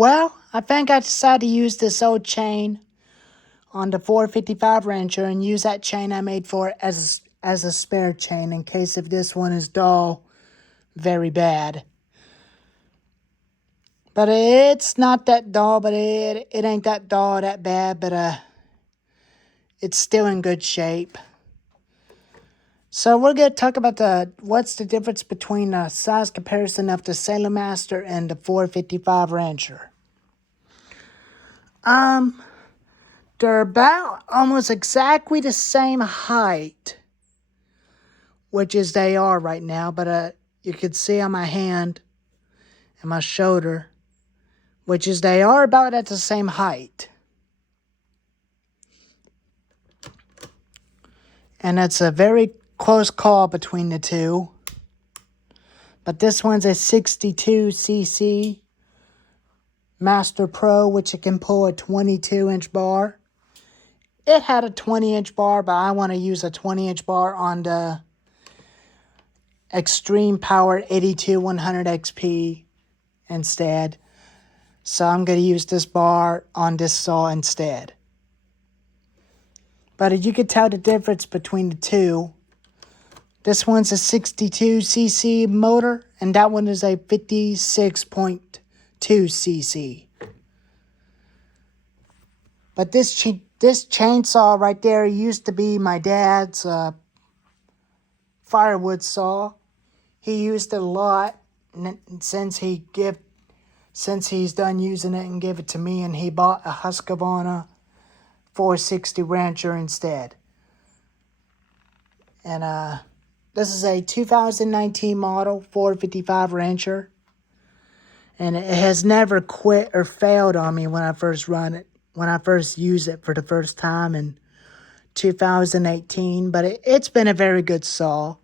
Well, I think I decided to use this old chain on the 455 Rancher and use that chain I made for it as a spare chain in case if this one is dull very bad. But it's not that dull, but it ain't that dull that bad, but it's still in good shape. So we're going to talk about what's the difference between the size comparison of the Salem Master and the 455 Rancher. They're about almost exactly the same height, which is they are right now, but you can see on my hand and my shoulder, which is they are about at the same height. And it's a very close call between the two. But this one's a 62cc Master Pro, which it can pull a 22-inch bar. It had a 20-inch bar, but I want to use a 20-inch bar on the Extreme Power 82100 XP instead. So I'm going to use this bar on this saw instead. But as you can tell the difference between the two, this one's a 62cc motor, and that one is a 56.2cc. But this chainsaw right there used to be my dad's firewood saw. He used it a lot, and since he's done using it and gave it to me, and he bought a Husqavra 460 Rancher instead. And this is a 2019 model 455 Rancher. And it has never quit or failed on me when I first use it for the first time in 2018. But it's been a very good saw.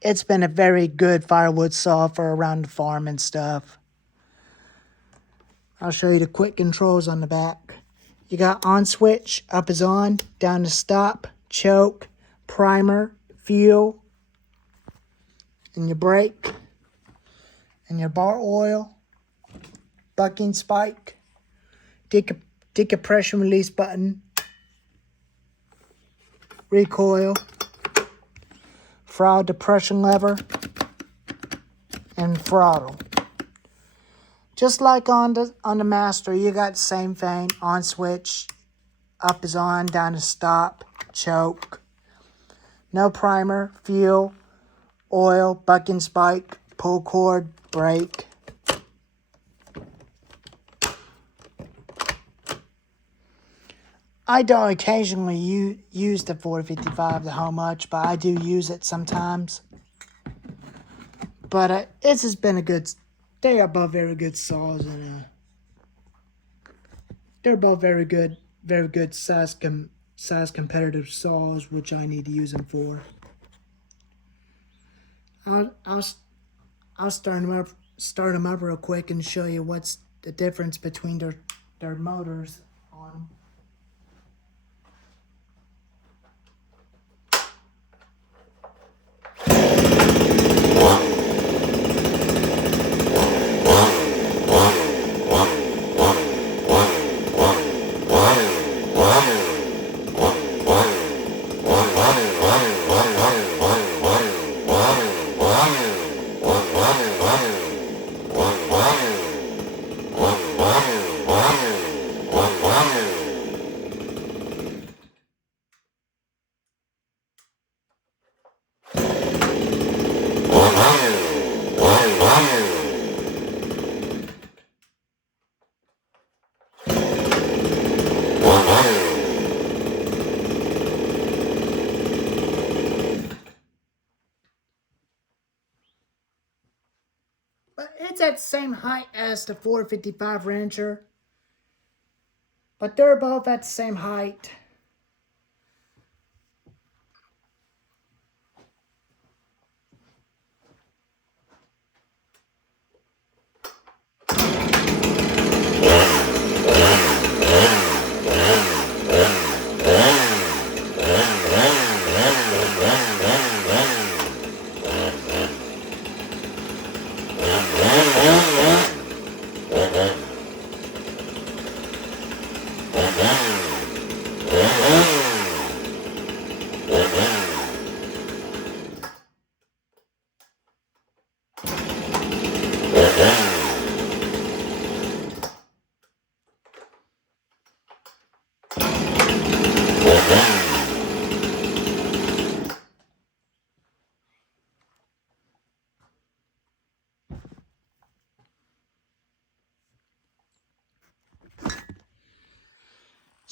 It's been a very good firewood saw for around the farm and stuff. I'll show you the quick controls on the back. You got on switch, up is on, down is stop, choke, primer, fuel, and your brake, and your bar oil, bucking spike, decompression release button, recoil, throttle depression lever, and throttle. Just like on the Master, you got the same thing. On switch, up is on, down is stop, choke. No primer, fuel, oil, bucking spike, pull cord, brake. I don't occasionally use the 455 the whole much, but I do use it sometimes. But this has been they are both very good saws, and they're both very good size competitive saws, which I need to use them for. I'll start them up real quick and show you what's the difference between their motors on them. But it's at the same height as the 455 Rancher. But they're both at the same height.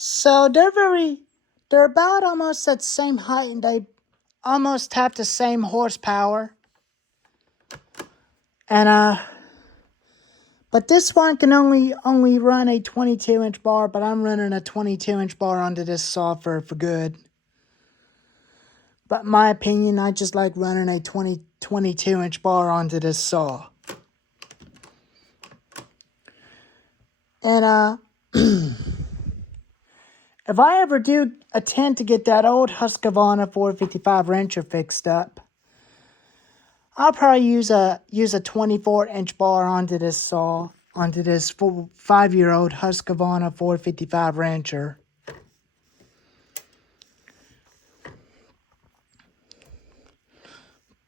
So they're about almost at the same height, and they almost have the same horsepower. And but this one can only run a 22-inch bar, but I'm running a 22-inch bar onto this saw for good. But in my opinion, I just like running a 22-inch bar onto this saw. And if I ever do attempt to get that old Husqavra 455 wrencher fixed up, I'll probably use a 24-inch bar onto this saw, onto this 5-year-old Husqavra 455 wrencher.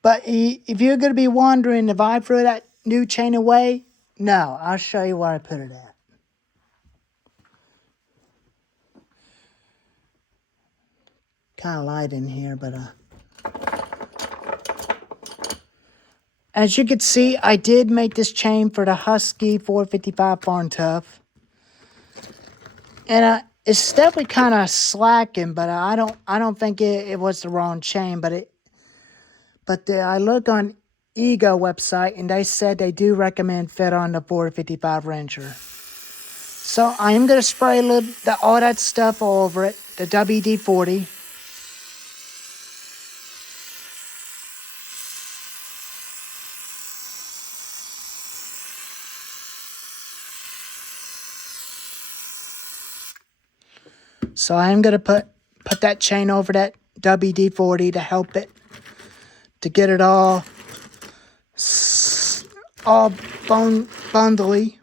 But if you're going to be wondering if I threw that new chain away, no, I'll show you where I put it at. Kind of light in here, but as you can see, I did make this chain for the Husky 455 Farm Tough. And it's definitely kind of slacking, but I don't think it was the wrong chain, but I looked on Ego website and they said they do recommend fit on the 455 wrencher. So I am going to spray all that stuff all over it, the WD-40. So I am going to put that chain over that WD-40 to help it, to get it all bundly.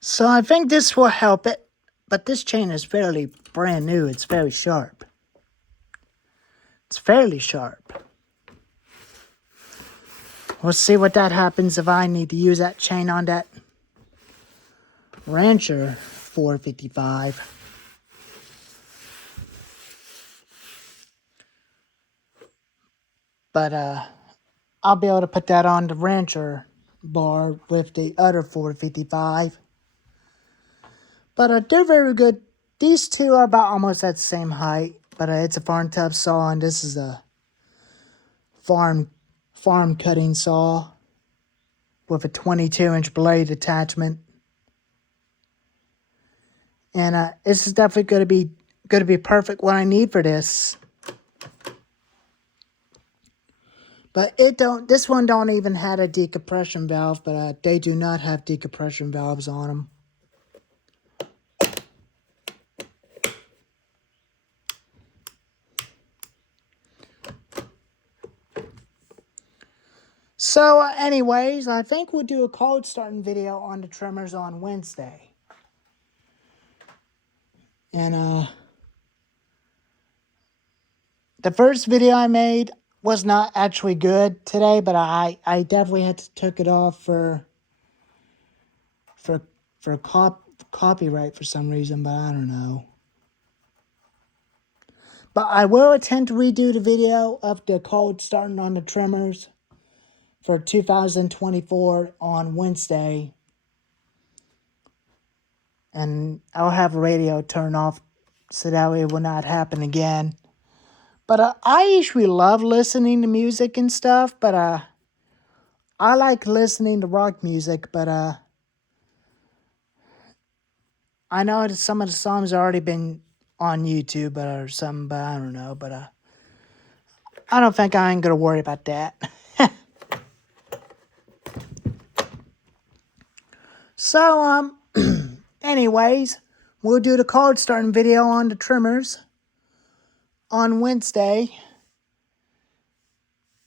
So I think this will help it, but this chain is fairly brand new. It's very sharp. It's fairly sharp. We'll see what that happens if I need to use that chain on that Rancher 455. But I'll be able to put that on the Rancher bar with the other 455. But they're very good. These two are about almost at the same height. But it's a farm tub saw, and this is a farm cutting saw with a 22-inch blade attachment. And this is definitely going to be perfect what I need for this. But this one don't even have a decompression valve, but they do not have decompression valves on them. So anyways, I think we'll do a cold starting video on the trimmers on Wednesday. And the first video I made was not actually good today, but I definitely had to took it off for copyright for some reason, but I don't know. But I will attempt to redo the video of the cold starting on the trimmers for 2024 on Wednesday. And I'll have the radio turned off so that way it will not happen again. But I usually love listening to music and stuff, but I like listening to rock music, but I know that some of the songs have already been on YouTube or something, but I don't know. But I don't think I ain't gonna worry about that. So anyways, we'll do the cold starting video on the trimmers on Wednesday.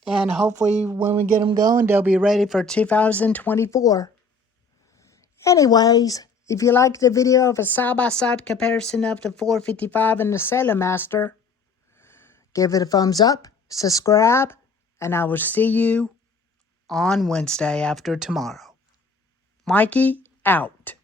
And hopefully when we get them going, they'll be ready for 2024. Anyways, if you like the video of a side-by-side comparison of the 455 and the Salem Master, give it a thumbs up, subscribe, and I will see you on Wednesday after tomorrow. Mikey, out.